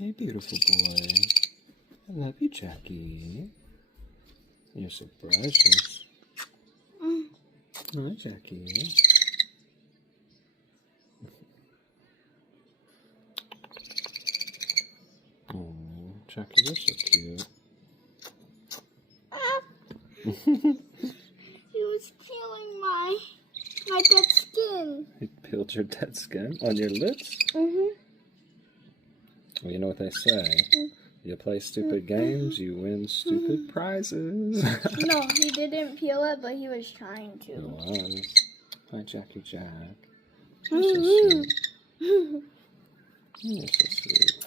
Hey, beautiful boy. I love you, Jackie. You're so precious. Hi, Jackie. Oh, Jackie, you're so cute. He was peeling my dead skin. He peeled your dead skin on your lips? Mm-hmm. Well, you know what they say. You play stupid games, you win stupid prizes. No, he didn't peel it, but he was trying to. It was. Hi, Jackie Jack. You're so sweet. You're so sweet.